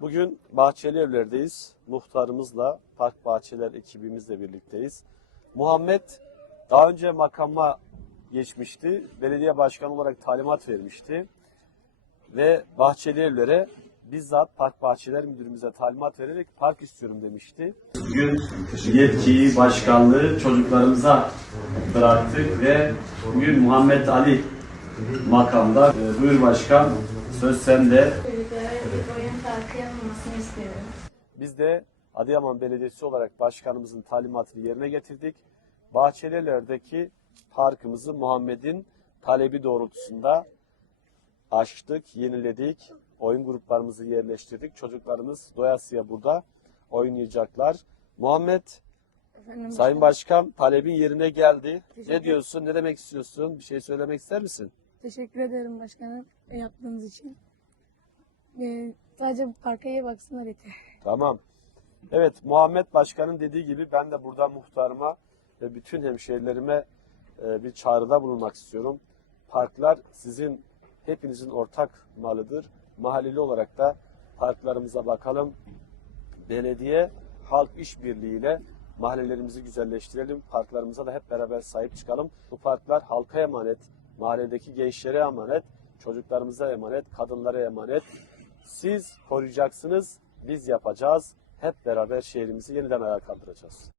Bugün Bahçeli Evler'deyiz. Muhtarımızla, Park Bahçeler ekibimizle birlikteyiz. Muhammed daha önce makama geçmişti. Belediye başkanı olarak talimat vermişti. Ve Bahçeli Evler'e bizzat Park Bahçeler Müdürümüze talimat vererek park istiyorum demişti. Bugün yetkiyi, başkanlığı çocuklarımıza bıraktık ve bugün Muhammed Ali makamda. Ee, Buyur başkan, söz sende. Çocuklara oyun parkı yapılmasını istiyorum. Biz de Adıyaman Belediyesi olarak başkanımızın talimatını yerine getirdik. Bahçeliler'deki parkımızı Muhammed'in talebi doğrultusunda açtık, yeniledik. Oyun gruplarımızı yerleştirdik. Çocuklarımız doyasıya burada oynayacaklar. Muhammed, Efendim, Sayın Başkan talebin yerine geldi. Ne diyorsun, ne demek istiyorsun? Bir şey söylemek ister misin? teşekkür ederim başkanım yaptığınız için. Ee, sadece parka iyi baksınlar yeter. Tamam. Evet Muhammed Başkan'ın dediği gibi ben de burada muhtarıma ve bütün hemşehrilerime e, bir çağrıda bulunmak istiyorum. Parklar sizin hepinizin ortak malıdır. Mahalleli olarak da parklarımıza bakalım. Belediye halk işbirliğiyle mahallelerimizi güzelleştirelim. Parklarımıza da hep beraber sahip çıkalım. Bu parklar halka emanet, mahalledeki gençlere emanet, çocuklarımıza emanet, kadınlara emanet. Siz koruyacaksınız, biz yapacağız. Hep beraber şehrimizi yeniden ayağa kaldıracağız.